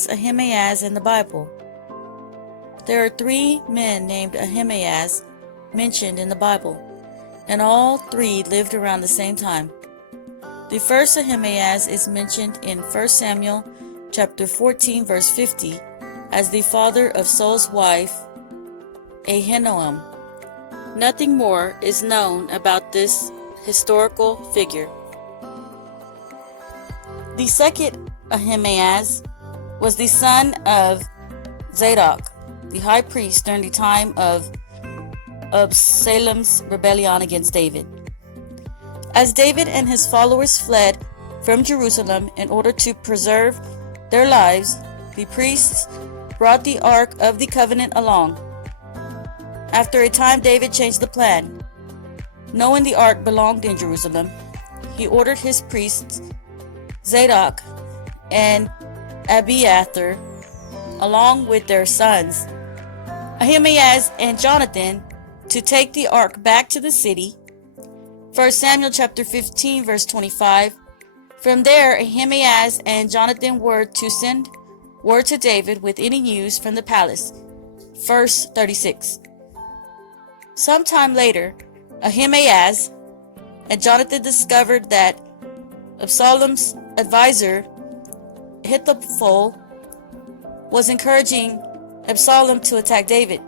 as Ahimaaz in the Bible? There are 3 men named Ahimaaz mentioned in the Bible, and all 3 lived around the same time. The first Ahimaaz is mentioned in 1 Samuel chapter 14 verse 50 as the father of Saul's wife Ahinoam. Nothing more is known about this historical figure. The second Ahimaaz was the son of Zadok, the high priest during the time of Absalom's rebellion against David. As David and his followers fled from Jerusalem in order to preserve their lives, the priests brought the Ark of the Covenant along. After a time, David changed the plan. Knowing the Ark belonged in Jerusalem, he ordered his priests, Zadok and Abiathar, along with their sons, Ahimaaz and Jonathan, to take the Ark back to the city. 1 Samuel chapter 15 verse 25. From there, Ahimaaz and Jonathan were to send word to David with any news from the palace. Verse 36. Sometime later, Ahimaaz and Jonathan discovered that Absalom's advisor, Ahithophel, was encouraging Absalom to attack David.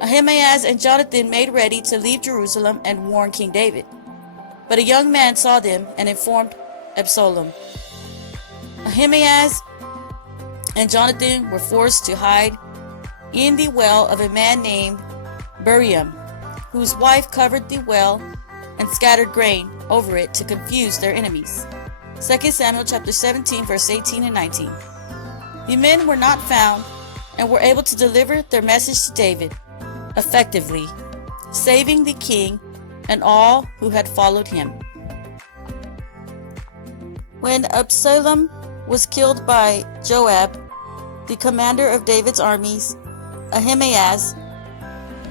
Ahimaaz and Jonathan made ready to leave Jerusalem and warn King David. But a young man saw them and informed Absalom. Ahimaaz and Jonathan were forced to hide in the well of a man named Buriam, whose wife covered the well and scattered grain over it to confuse their enemies. 2 Samuel chapter 17 verse 18 and 19. The men were not found and were able to deliver their message to David effectively, saving the king and all who had followed him. When Absalom was killed by Joab, the commander of David's armies, Ahimaaz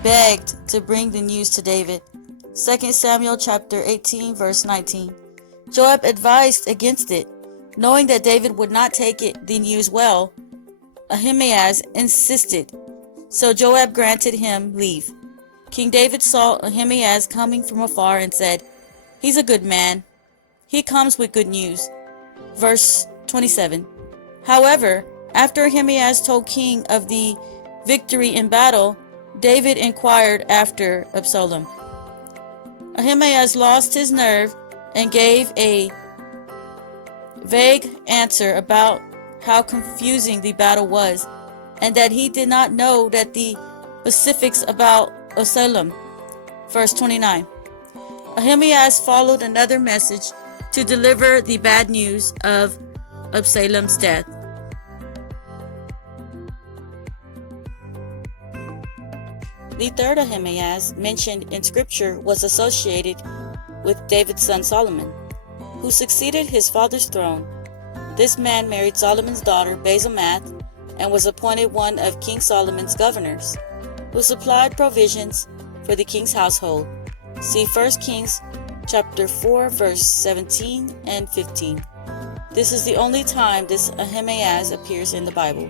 begged to bring the news to David. 2 Samuel chapter 18 verse 19. Joab advised against it, knowing that David would not take the news well. Ahimaaz insisted, so Joab granted him leave. King David saw Ahimaaz coming from afar and said, "He's a good man. He comes with good news." Verse 27. However, after Ahimaaz told king of the victory in battle, David inquired after Absalom. Ahimaaz lost his nerve and gave a vague answer about how confusing the battle was, and that he did not know that the specifics about Absalom. Verse 29. Ahimaaz followed another message to deliver the bad news of Absalom's death. The third Ahimaaz mentioned in Scripture was associated with David's son Solomon, who succeeded his father's throne. This man married Solomon's daughter Basemath and was appointed one of King Solomon's governors, who supplied provisions for the king's household. See 1 Kings chapter 4 verse 17 and 15. This is the only time this Ahimaaz appears in the Bible.